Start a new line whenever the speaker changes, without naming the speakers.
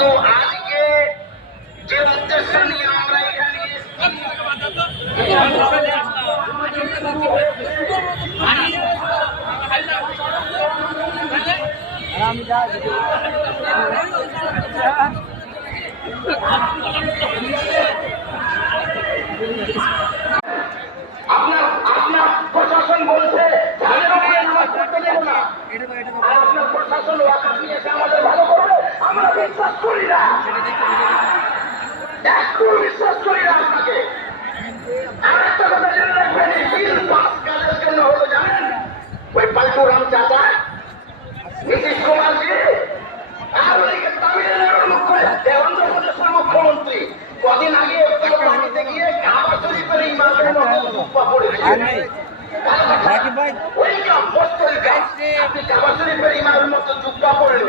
কিন্তু আজকে যে উদ্দেশ্য নিয়ে আমরা এখানে আপনার প্রশাসন বলছে আপনার প্রশাসন ভালো করবে আমরা বিশ্বাস করি না। একটু বিশ্বাস করি না আপনাকে আরেকটা কথা জেনে রাখবেন এই বিল পাস কাজের জন্য হলো জানেন? ওই পাল্টুরাম চাচা নীতিশ কুমারজি আর ওইদিকে তামিলনাড়ুর মুখ্যমন্ত্রী অন্ধ্রপ্রদেশের মুখ্যমন্ত্রী? কদিন আগে পানিতে গিয়ে কাবা শরীফের ইমামের মতো পড়েছে। ওই কাম বস্তুর আপনি কাবা শরীফের ইমামের মতো জুব্বা পড়লেন।